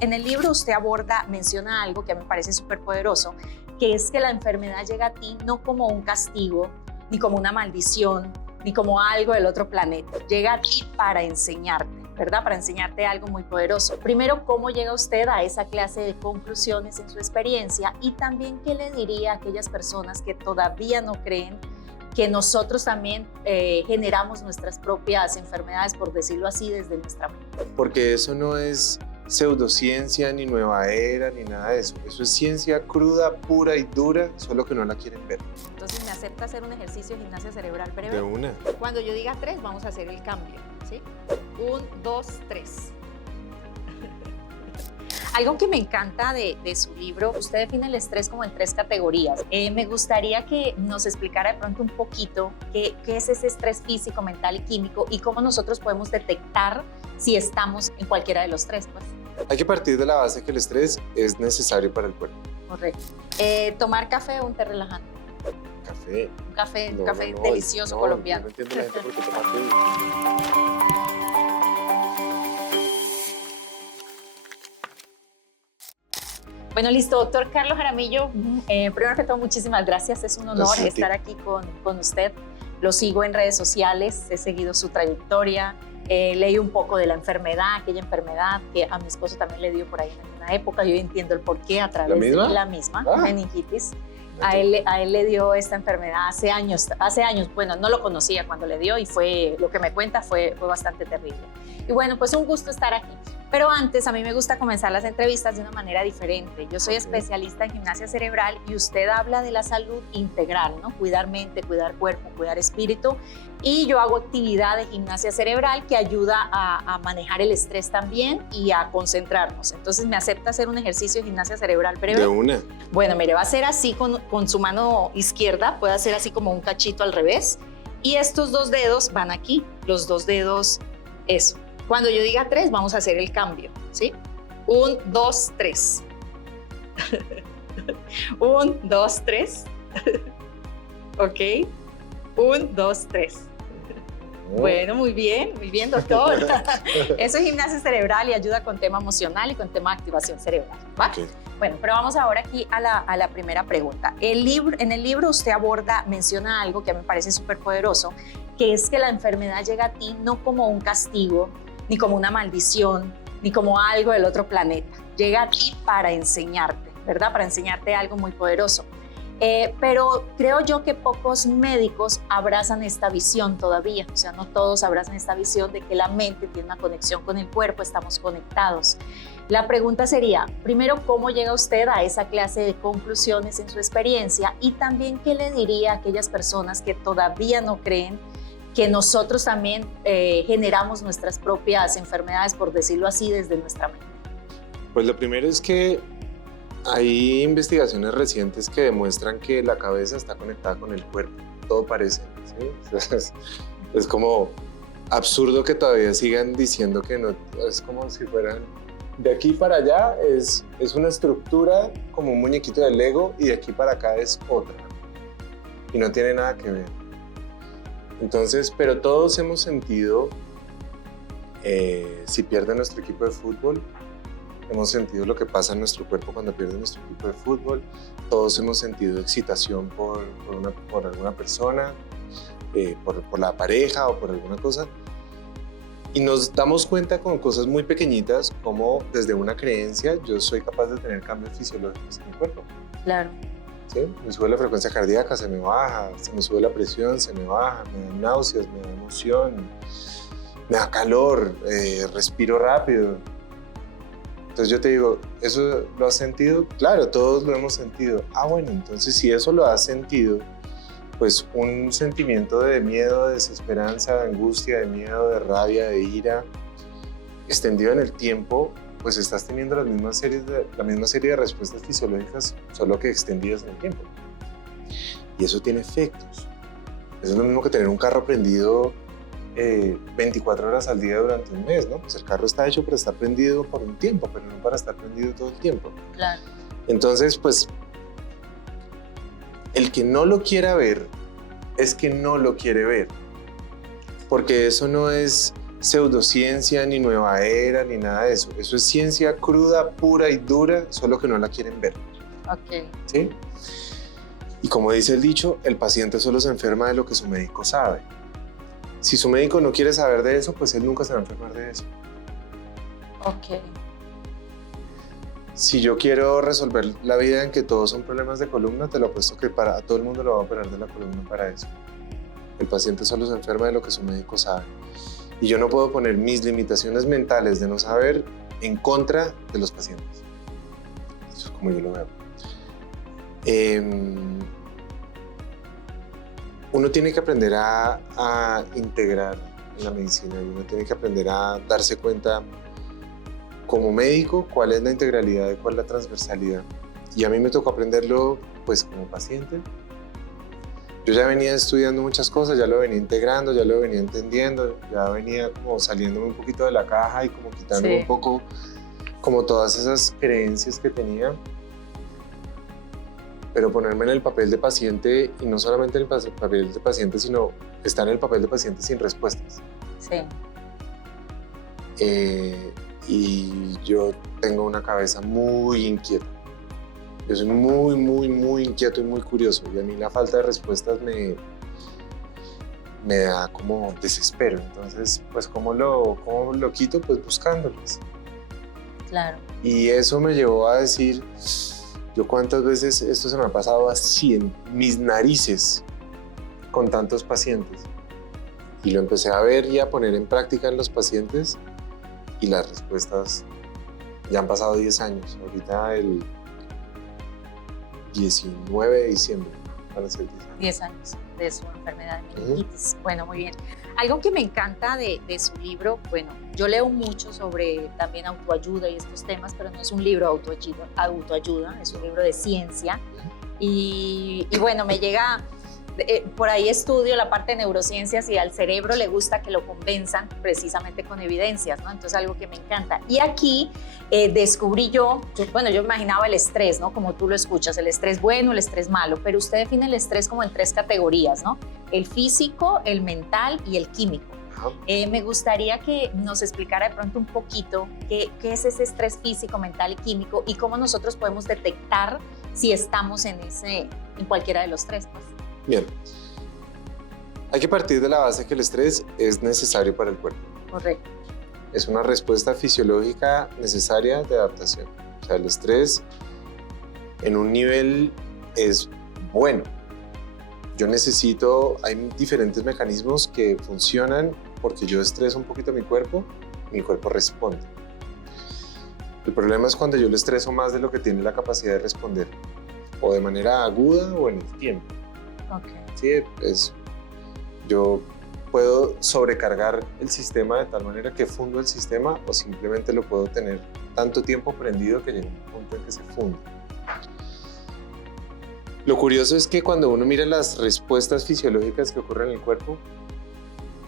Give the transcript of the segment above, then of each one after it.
En el libro usted menciona algo que me parece súper poderoso, que es que la enfermedad llega a ti no como un castigo, ni como una maldición, ni como algo del otro planeta. Llega a ti para enseñarte, ¿verdad? Para enseñarte algo muy poderoso. Primero, ¿cómo llega usted a esa clase de conclusiones en su experiencia? Y también, ¿qué le diría a aquellas personas que todavía no creen que nosotros también generamos nuestras propias enfermedades, por decirlo así, desde nuestra mente? Porque eso no es pseudociencia, ni nueva era, ni nada de eso. Eso es ciencia cruda, pura y dura, solo que no la quieren ver. Entonces, ¿me acepta hacer un ejercicio de gimnasia cerebral breve? De una. Cuando yo diga 3, vamos a hacer el cambio, ¿sí? 1, 2, 3. Algo que me encanta de su libro, usted define el estrés como en 3 categorías. Me gustaría que nos explicara de pronto un poquito qué es ese estrés físico, mental y químico y cómo nosotros podemos detectar si estamos en cualquiera de los 3, pues. Hay que partir de la base que el estrés es necesario para el cuerpo. Correcto. ¿Tomar café o un té relajante? Café. Un café delicioso colombiano. No entiendo la gente por qué toma té. Bueno, listo, doctor Carlos Jaramillo, primero que todo, muchísimas gracias. Es un honor Gracias a ti. estar aquí con usted. Lo sigo en redes sociales, he seguido su trayectoria, leí un poco de la enfermedad, aquella enfermedad que a mi esposo también le dio por ahí en una época. Yo entiendo el porqué a través de la misma meningitis. A él le dio esta enfermedad hace años, bueno, no lo conocía cuando le dio y fue, lo que me cuenta fue bastante terrible. Y bueno, pues un gusto estar aquí. Pero antes, a mí me gusta comenzar las entrevistas de una manera diferente. Yo soy especialista en gimnasia cerebral y usted habla de la salud integral, ¿no? Cuidar mente, cuidar cuerpo, cuidar espíritu. Y yo hago actividad de gimnasia cerebral que ayuda a manejar el estrés también y a concentrarnos. Entonces, ¿me acepta hacer un ejercicio de gimnasia cerebral breve? De una. Bueno, mire, va a ser así con su mano izquierda, puede hacer así como un cachito al revés. Y estos 2 dedos van aquí, los 2 dedos, eso. Cuando yo diga 3, vamos a hacer el cambio, ¿sí? 1, 2, 3. 1, 2, 3. Ok. 1, 2, 3. Bueno, muy bien, doctor. Eso es gimnasia cerebral y ayuda con tema emocional y con tema de activación cerebral, ¿va? Okay. Bueno, pero vamos ahora aquí a la primera pregunta. En el libro usted menciona algo que me parece súper poderoso, que es que la enfermedad llega a ti no como un castigo, ni como una maldición, ni como algo del otro planeta. Llega a ti para enseñarte, ¿verdad? Para enseñarte algo muy poderoso. Pero creo yo que pocos médicos abrazan esta visión todavía. O sea, no todos abrazan esta visión de que la mente tiene una conexión con el cuerpo, estamos conectados. La pregunta sería, primero, ¿cómo llega usted a esa clase de conclusiones en su experiencia? Y también, ¿qué le diría a aquellas personas que todavía no creen que nosotros también generamos nuestras propias enfermedades, por decirlo así, desde nuestra mente? Pues lo primero es que hay investigaciones recientes que demuestran que la cabeza está conectada con el cuerpo. Todo parece, ¿sí? Es como absurdo que todavía sigan diciendo que no, es como si fueran de aquí para allá es una estructura como un muñequito de Lego y de aquí para acá es otra y no tiene nada que ver. Entonces, pero todos hemos sentido, si pierde nuestro equipo de fútbol, hemos sentido lo que pasa en nuestro cuerpo cuando pierde nuestro equipo de fútbol, todos hemos sentido excitación por alguna persona, por la pareja o por alguna cosa, y nos damos cuenta con cosas muy pequeñitas como desde una creencia yo soy capaz de tener cambios fisiológicos en mi cuerpo. Claro. ¿Sí? Me sube la frecuencia cardíaca, se me baja, se me sube la presión, se me baja, me da náuseas, me da emoción, me da calor, respiro rápido. Entonces yo te digo, ¿eso lo has sentido? Claro, todos lo hemos sentido. Bueno, entonces si eso lo has sentido, pues un sentimiento de miedo, de desesperanza, de angustia, de miedo, de rabia, de ira, extendido en el tiempo, pues estás teniendo la misma serie de respuestas fisiológicas, solo que extendidas en el tiempo. Y eso tiene efectos. Eso es lo mismo que tener un carro prendido 24 horas al día durante un mes, ¿no? Pues el carro está hecho para estar prendido por un tiempo, pero no para estar prendido todo el tiempo. Claro. Entonces, pues, el que no lo quiera ver es que no lo quiere ver. Porque eso no es pseudociencia, ni nueva era, ni nada de eso. Eso es ciencia cruda, pura y dura, solo que no la quieren ver. Ok. ¿Sí? Y como dice el dicho, el paciente solo se enferma de lo que su médico sabe. Si su médico no quiere saber de eso, pues él nunca se va a enfermar de eso. Ok. Si yo quiero resolver la vida en que todos son problemas de columna, te lo apuesto que a todo el mundo lo va a operar de la columna para eso. El paciente solo se enferma de lo que su médico sabe. Y yo no puedo poner mis limitaciones mentales de no saber en contra de los pacientes. Eso es como yo lo veo. Uno tiene que aprender a integrar en la medicina. Y uno tiene que aprender a darse cuenta como médico cuál es la integralidad y cuál es la transversalidad. Y a mí me tocó aprenderlo pues como paciente. Yo ya venía estudiando muchas cosas, ya lo venía integrando, ya lo venía entendiendo, ya venía como saliéndome un poquito de la caja y como quitándome un poco como todas esas creencias que tenía. Pero ponerme en el papel de paciente, y no solamente en el papel de paciente, sino estar en el papel de paciente sin respuestas. Sí. Y yo tengo una cabeza muy inquieta. Yo soy muy, muy, muy inquieto y muy curioso. Y a mí la falta de respuestas me da como desespero. Entonces, pues, ¿cómo lo quito? Pues buscándolas. Claro. Y eso me llevó a decir, yo cuántas veces esto se me ha pasado así en mis narices con tantos pacientes. Y lo empecé a ver y a poner en práctica en los pacientes. Y las respuestas ya han pasado 10 años. Ahorita el 19 de diciembre van a ser 10 años. 10 años de su enfermedad de meningitis. Bueno, muy bien. Algo que me encanta de su libro, bueno, yo leo mucho sobre también autoayuda y estos temas, pero no es un libro autoayuda, es un libro de ciencia. Y bueno, me llega... por ahí estudio la parte de neurociencias y al cerebro le gusta que lo convenzan precisamente con evidencias, ¿no? Entonces algo que me encanta. Y aquí descubrí yo imaginaba el estrés, ¿no? Como tú lo escuchas, el estrés bueno, el estrés malo, pero usted define el estrés como en 3 categorías, ¿no? El físico, el mental y el químico. Me gustaría que nos explicara de pronto un poquito qué es ese estrés físico, mental y químico y cómo nosotros podemos detectar si estamos en cualquiera de los 3, pues. Bien, hay que partir de la base que el estrés es necesario para el cuerpo. Correcto. Es una respuesta fisiológica necesaria de adaptación. O sea, el estrés en un nivel es bueno. Hay diferentes mecanismos que funcionan porque yo estreso un poquito a mi cuerpo responde. El problema es cuando yo le estreso más de lo que tiene la capacidad de responder, o de manera aguda o en el tiempo. Okay. Sí, yo puedo sobrecargar el sistema de tal manera que fundo el sistema o simplemente lo puedo tener tanto tiempo prendido que llega un punto en que se funde. Lo curioso es que cuando uno mira las respuestas fisiológicas que ocurren en el cuerpo,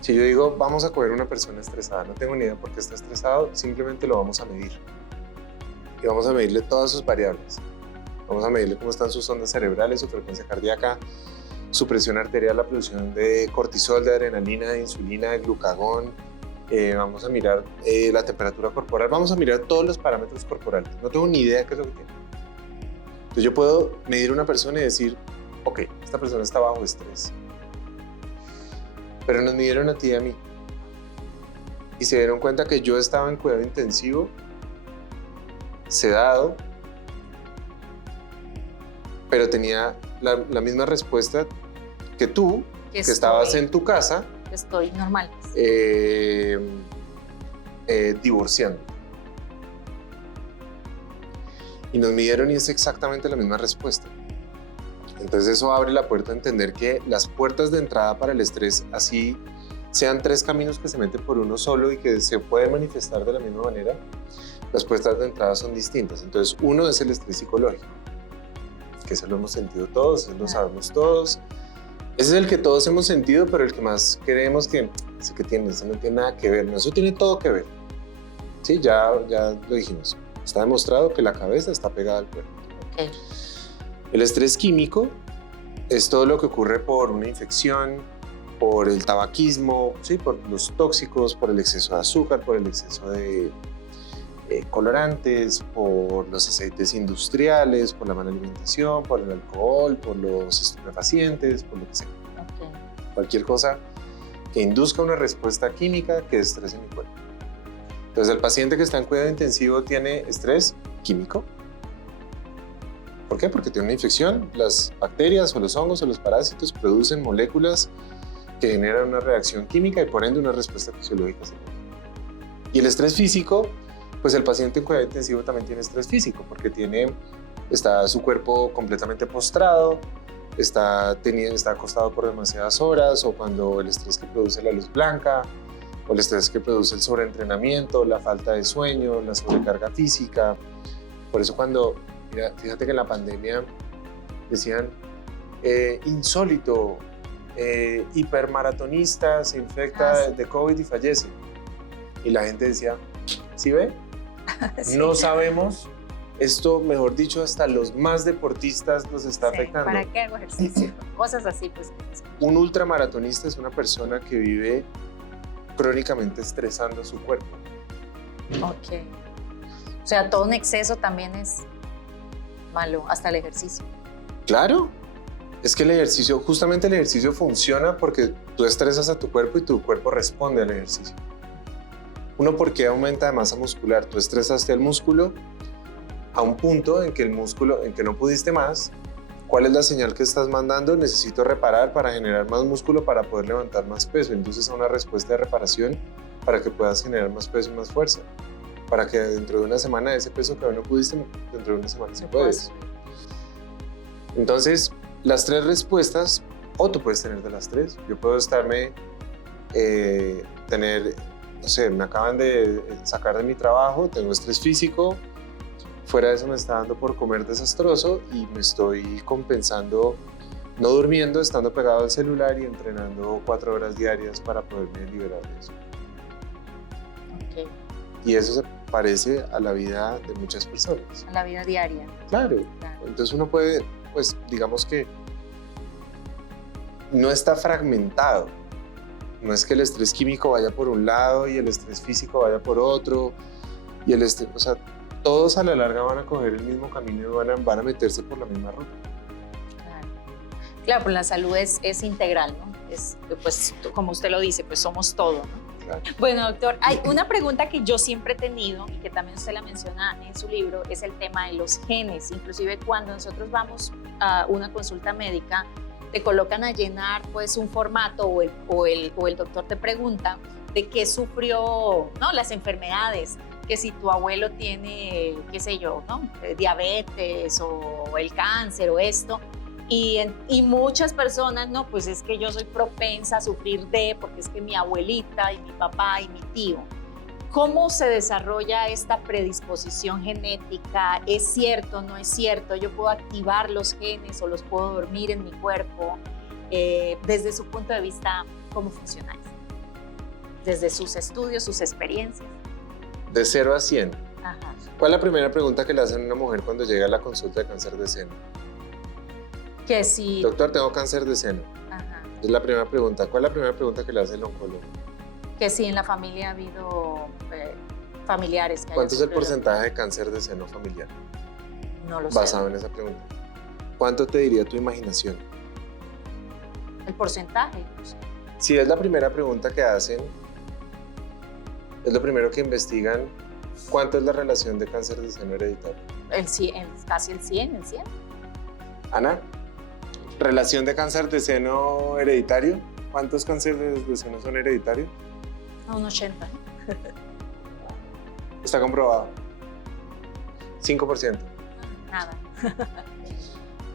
si yo digo, vamos a coger una persona estresada, no tengo ni idea por qué está estresado, simplemente lo vamos a medir. Y vamos a medirle todas sus variables. Vamos a medirle cómo están sus ondas cerebrales, su frecuencia cardíaca, su presión arterial, la producción de cortisol, de adrenalina, de insulina, de glucagón. Vamos a mirar la temperatura corporal, vamos a mirar todos los parámetros corporales. No tengo ni idea qué es lo que tiene. Entonces yo puedo medir a una persona y decir, ok, esta persona está bajo estrés. Pero nos midieron a ti y a mí. Y se dieron cuenta que yo estaba en cuidado intensivo, sedado, pero tenía la misma respuesta que tú, que estabas en tu casa. Estoy normal. Divorciando. Y nos midieron y es exactamente la misma respuesta. Entonces eso abre la puerta a entender que las puertas de entrada para el estrés, así sean 3 caminos que se meten por uno solo y que se pueden manifestar de la misma manera, las puertas de entrada son distintas. Entonces uno es el estrés psicológico, que eso lo hemos sentido todos, eso lo sabemos todos. Ese es el que todos hemos sentido, pero el que más creemos que eso no tiene nada que ver. No, eso tiene todo que ver. Sí, ya lo dijimos. Está demostrado que la cabeza está pegada al cuerpo. Okay. El estrés químico es todo lo que ocurre por una infección, por el tabaquismo, ¿sí? Por los tóxicos, por el exceso de azúcar, por el exceso de colorantes, por los aceites industriales, por la mala alimentación, por el alcohol, por los estupefacientes, por lo que sea. Okay. Cualquier cosa que induzca una respuesta química que estrese mi cuerpo. Entonces, el paciente que está en cuidado intensivo tiene estrés químico. ¿Por qué? Porque tiene una infección. Las bacterias o los hongos o los parásitos producen moléculas que generan una reacción química y por ende una respuesta fisiológica celular. Y el estrés físico, pues el paciente en cuidado intensivo también tiene estrés físico porque está su cuerpo completamente postrado, está acostado por demasiadas horas, o cuando el estrés que produce la luz blanca, o el estrés que produce el sobreentrenamiento, la falta de sueño, la sobrecarga física. Por eso mira, fíjate que en la pandemia decían, insólito, hipermaratonista se infecta de COVID y fallece. Y la gente decía, ¿sí ve? Sí. No sabemos. Esto, mejor dicho, hasta los más deportistas los está afectando. ¿Para qué hago ejercicio? Cosas así, pues. Un ultramaratonista es una persona que vive crónicamente estresando su cuerpo. Ok. O sea, todo en exceso también es malo, hasta el ejercicio. Claro. Es que justamente el ejercicio funciona porque tú estresas a tu cuerpo y tu cuerpo responde al ejercicio. Uno, porque aumenta de masa muscular. Tú estresaste al músculo a un punto en que no pudiste más. ¿Cuál es la señal que estás mandando? Necesito reparar para generar más músculo para poder levantar más peso. Entonces, a una respuesta de reparación para que puedas generar más peso y más fuerza. Para que dentro de una semana ese peso que hoy no pudiste, dentro de una semana sí puedes. Entonces, las tres respuestas, o tú puedes tener de las tres. Yo puedo no sé, me acaban de sacar de mi trabajo, tengo estrés físico, fuera de eso me está dando por comer desastroso y me estoy compensando no durmiendo, estando pegado al celular y entrenando 4 horas diarias para poderme liberar de eso. Okay. Y eso se parece a la vida de muchas personas. A la vida diaria. Claro. Entonces uno puede, pues digamos que no está fragmentado. No es que el estrés químico vaya por un lado y el estrés físico vaya por otro. Y o sea, todos a la larga van a coger el mismo camino y van a meterse por la misma ruta. Claro, pues la salud es integral, ¿no? Pues, como usted lo dice, pues somos todo, ¿no? Claro. Bueno, doctor, hay una pregunta que yo siempre he tenido y que también usted la menciona en su libro, es el tema de los genes. Inclusive cuando nosotros vamos a una consulta médica, te colocan a llenar pues un formato o el doctor te pregunta de qué sufrió, ¿no? Las enfermedades, que si tu abuelo tiene, qué sé yo, ¿no? Diabetes o el cáncer o esto. Y muchas personas, no, pues es que yo soy propensa a sufrir porque es que mi abuelita y mi papá y mi tío. ¿Cómo se desarrolla esta predisposición genética? ¿Es cierto, no es cierto? ¿Yo puedo activar los genes o los puedo dormir en mi cuerpo? Desde su punto de vista, ¿cómo funciona eso? Desde sus estudios, sus experiencias. De 0 a 100. Ajá. ¿Cuál es la primera pregunta que le hacen a una mujer cuando llega a la consulta de cáncer de seno? Que si... Doctor, tengo cáncer de seno. Ajá. Es la primera pregunta. ¿Cuál es la primera pregunta que le hace el oncólogo? Que si en la familia ha habido familiares que ¿Cuánto es el hayan sufrido? porcentaje de cáncer de seno familiar? No lo sé. Basado en esa pregunta. ¿Cuánto te diría tu imaginación? El porcentaje, no sé. Si es la primera pregunta que hacen, es lo primero que investigan, ¿cuánto es la relación de cáncer de seno hereditario? Casi el 100. Ana, ¿relación de cáncer de seno hereditario? ¿Cuántos cánceres de seno son hereditarios? A un 80. Está comprobado. 5%. Nada.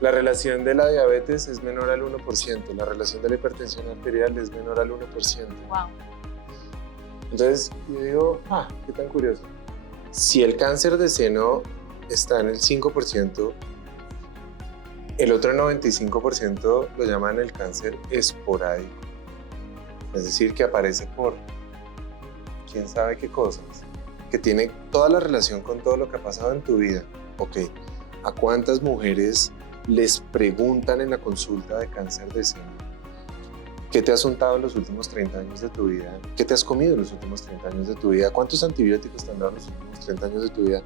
La relación de la diabetes es menor al 1%. La relación de la hipertensión arterial es menor al 1%. Wow. Entonces, yo digo, qué tan curioso. Si el cáncer de seno está en el 5%, el otro 95% lo llaman el cáncer esporádico. Es decir, que aparece por quién sabe qué cosas, que tiene toda la relación con todo lo que ha pasado en tu vida. Ok, ¿a cuántas mujeres les preguntan en la consulta de cáncer de seno ¿Qué te has untado en los últimos 30 años de tu vida? ¿Qué te has comido en los últimos 30 años de tu vida? ¿Cuántos antibióticos te han dado en los últimos 30 años de tu vida?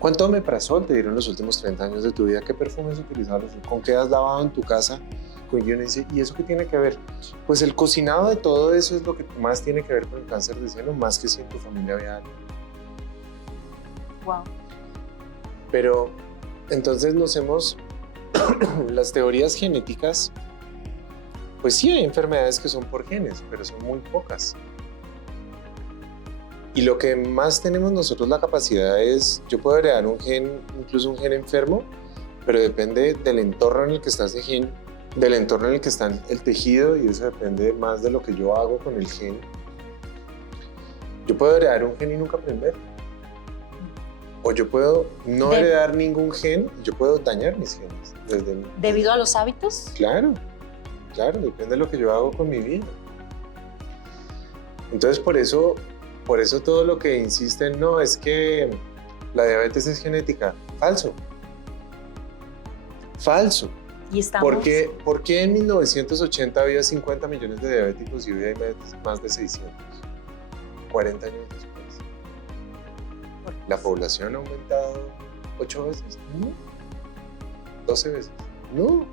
¿Cuánto omeprazol te dieron en los últimos 30 años de tu vida? ¿Qué perfumes has utilizado? ¿Con qué has lavado en tu casa? Con uno dice, ¿y eso qué tiene que ver? Pues el cocinado de todo eso es lo que más tiene que ver con el cáncer de seno, más que si en tu familia había algo. Wow. Pero entonces las teorías genéticas, pues sí hay enfermedades que son por genes, pero son muy pocas. Y lo que más tenemos nosotros la capacidad es, yo puedo heredar un gen, incluso un gen enfermo, pero depende del entorno en el que está ese gen, del entorno en el que está el tejido, y eso depende más de lo que yo hago con el gen. Yo puedo heredar un gen y nunca aprender. O yo puedo no heredar ningún gen, yo puedo dañar mis genes. ¿Debido a los hábitos? Claro, depende de lo que yo hago con mi vida. Entonces por eso todo lo que insisten, no, es que la diabetes es genética. Falso. Y estamos... ¿Por qué en 1980 había 50 millones de diabéticos y hoy hay más de 600? 40 años después. ¿La población ha aumentado 8 veces? No. 12 veces. No.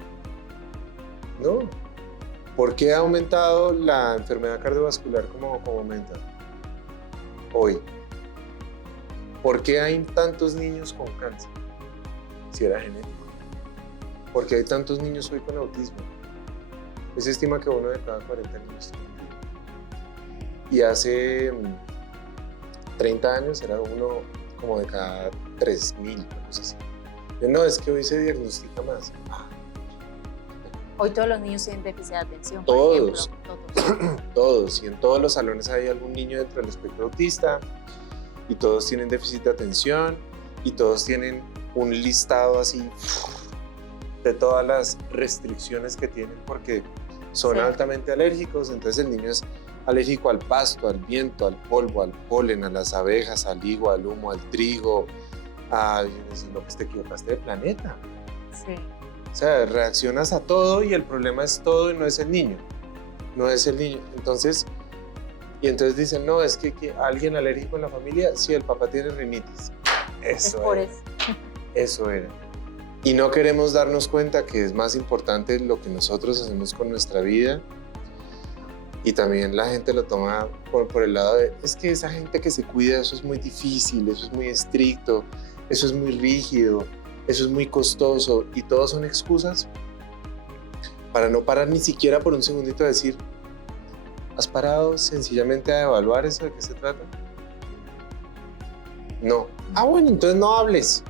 ¿Por qué ha aumentado la enfermedad cardiovascular como aumenta hoy? ¿Por qué hay tantos niños con cáncer? Si era genético. ¿Por qué hay tantos niños hoy con autismo? Se estima que 1 de cada 40 niños tiene autismo. Y hace 30 años era uno como de cada 3.000, cosas así. No, es que hoy se diagnostica más. Hoy todos los niños tienen déficit de atención, todos, por ejemplo. Todos. Y en todos los salones hay algún niño dentro del espectro autista, y todos tienen déficit de atención, y todos tienen un listado así de todas las restricciones que tienen porque son altamente alérgicos. Entonces el niño es alérgico al pasto, al viento, al polvo, al polen, a las abejas, al higo, al humo, al trigo. No, pues te equivocaste de planeta. Sí. O sea, reaccionas a todo y el problema es todo y no es el niño. No es el niño. Entonces dicen, no, es que alguien alérgico en la familia, sí, el papá tiene rinitis. Eso es por era. eso. Eso era. Y no queremos darnos cuenta que es más importante lo que nosotros hacemos con nuestra vida. Y también la gente lo toma por el lado de, es que esa gente que se cuida, eso es muy difícil, eso es muy estricto, eso es muy rígido, eso es muy costoso. Y todos son excusas para no parar ni siquiera por un segundito a decir, ¿has parado sencillamente a evaluar eso de qué se trata? No. Bueno, entonces no hables.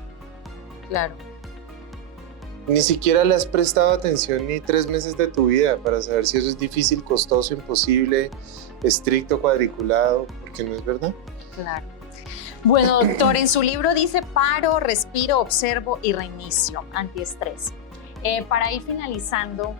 Claro. Ni siquiera le has prestado atención ni 3 meses de tu vida para saber si eso es difícil, costoso, imposible, estricto, cuadriculado, porque no es verdad. Claro. Bueno, doctor, en su libro dice paro, respiro, observo y reinicio, antiestrés. Para ir finalizando,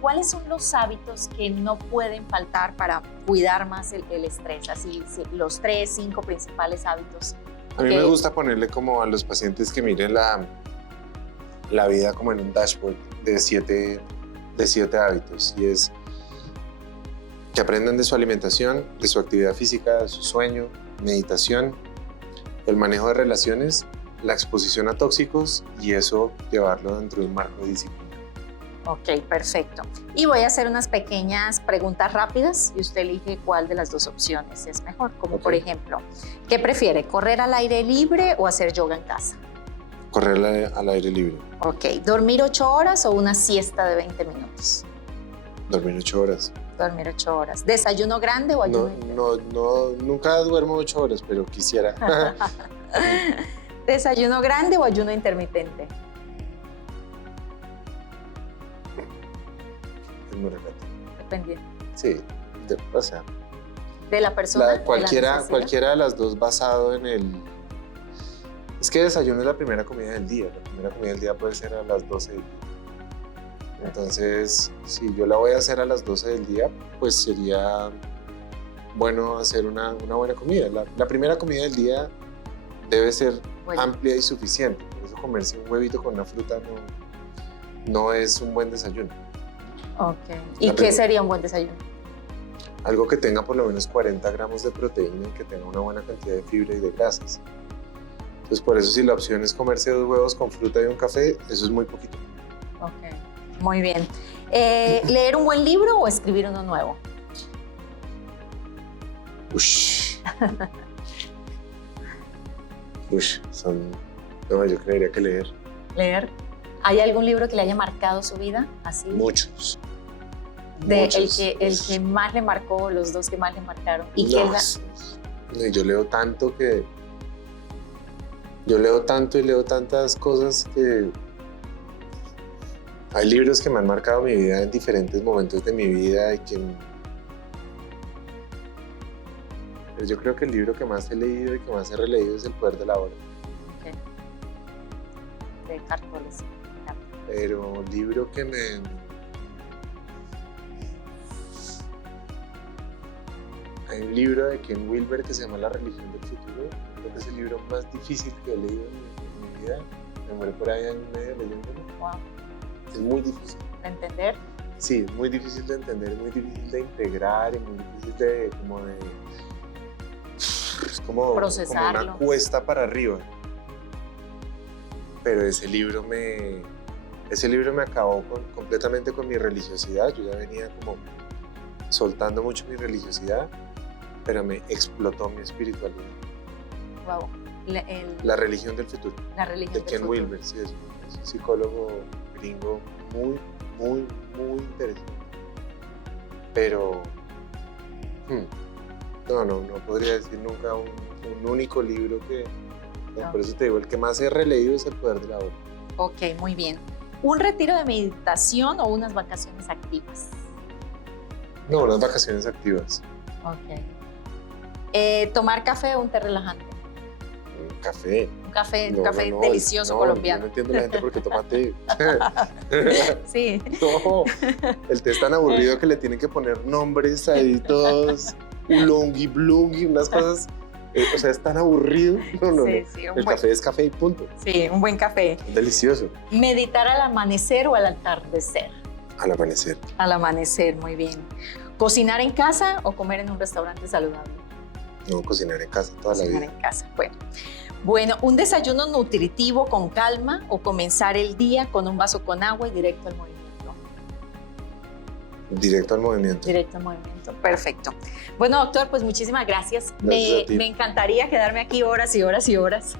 ¿cuáles son los hábitos que no pueden faltar para cuidar más el estrés? Así, los 3, 5 principales hábitos. A mí me gusta ponerle como a los pacientes que miren la vida como en un dashboard de 7 hábitos, y es que aprendan de su alimentación, de su actividad física, de su sueño, meditación, el manejo de relaciones, la exposición a tóxicos, y eso llevarlo dentro de un marco de disciplina. Ok, perfecto. Y voy a hacer unas pequeñas preguntas rápidas y usted elige cuál de las 2 opciones es mejor. Como por ejemplo, ¿qué prefiere? ¿Correr al aire libre o hacer yoga en casa? Correr al aire libre. Ok, ¿dormir 8 horas o una siesta de 20 minutos? Dormir 8 horas. Dormir 8 horas. ¿Desayuno grande o ayuno? No, nunca duermo 8 horas, pero quisiera. ¿Desayuno grande o ayuno intermitente? Es muy relativo. Dependiente. Sí, o sea. ¿De la persona? Cualquiera de las dos basado en el... Es que desayuno es la primera comida del día. La primera comida del día puede ser a las 12 del día. Entonces, si yo la voy a hacer a las 12 del día, pues sería bueno hacer una buena comida. La primera comida del día debe ser amplia y suficiente. Por eso comerse un huevito con una fruta no es un buen desayuno. Ok. ¿Y qué sería un buen desayuno? Algo que tenga por lo menos 40 gramos de proteína y que tenga una buena cantidad de fibra y de grasas. Entonces, por eso si la opción es comerse 2 huevos con fruta y un café, eso es muy poquito. Ok, muy bien. ¿Leer un buen libro o escribir uno nuevo? Ush. No, yo creería que leer. Leer. ¿Hay algún libro que le haya marcado su vida? Así. Muchos. El que más le marcó, los 2 que más le marcaron. ¿Y yo leo tanto que... Yo leo tanto y leo tantas cosas que... Hay libros que me han marcado mi vida en diferentes momentos de mi vida y que... Pero yo creo que el libro que más he leído y que más he releído es El poder de la hora. Okay. De Cartoles. Pero un libro que me... Hay un libro de Ken Wilber que se llama La religión del futuro. Creo que es el libro más difícil que he leído en mi vida. Me muero por ahí año y medio leyéndolo. Wow. Es muy difícil. ¿De entender? Sí, muy difícil de entender, muy difícil de integrar y muy difícil de es como procesarlo. Como una cuesta para arriba. Pero ese libro me acabó completamente con mi religiosidad. Yo ya venía como soltando mucho mi religiosidad, pero me explotó mi espiritualidad. Wow. La religión del futuro. La religión de del Ken futuro. Wilber, sí, es un psicólogo gringo muy, muy, muy interesante. Pero no podría decir nunca un único libro que... No. Por eso te digo, el que más he releído es El poder de la hora. Ok, muy bien. ¿Un retiro de meditación o unas vacaciones activas? No, unas vacaciones activas. Ok. ¿Tomar café o un té relajante? Un café. Un café delicioso colombiano. Yo no entiendo la gente por qué toma té. Sí. No, el té es tan aburrido que le tienen que poner nombres ahí todos, ulongi, blungi, unas cosas. O sea, es tan aburrido. No. El café es café y punto. Sí, un buen café. Es delicioso. ¿Meditar al amanecer o al atardecer? Al amanecer. Al amanecer, muy bien. ¿Cocinar en casa o comer en un restaurante saludable? No, cocinar en casa toda la vida. Cocinar en casa, bueno. ¿Un desayuno nutritivo con calma o comenzar el día con un vaso con agua y directo al movimiento? Directo al movimiento. Directo al movimiento, perfecto. Bueno, doctor, pues muchísimas gracias. Gracias a ti. Me encantaría quedarme aquí horas y horas y horas.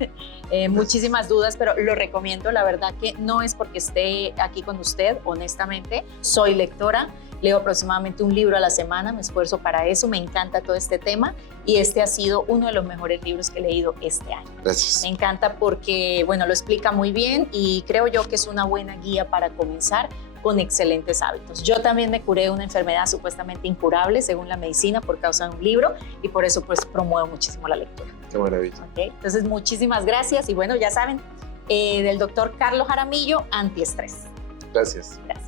Muchísimas dudas, pero lo recomiendo. La verdad que no es porque esté aquí con usted, honestamente. Soy lectora, leo aproximadamente un libro a la semana, me esfuerzo para eso, me encanta todo este tema y este ha sido uno de los mejores libros que he leído este año. Gracias. Me encanta porque, bueno, lo explica muy bien y creo yo que es una buena guía para comenzar con excelentes hábitos. Yo también me curé una enfermedad supuestamente incurable según la medicina por causa de un libro y por eso pues promuevo muchísimo la lectura. Qué maravilla. ¿Okay? Entonces muchísimas gracias y bueno, ya saben, del doctor Carlos Jaramillo, Antiestrés. Gracias. Gracias.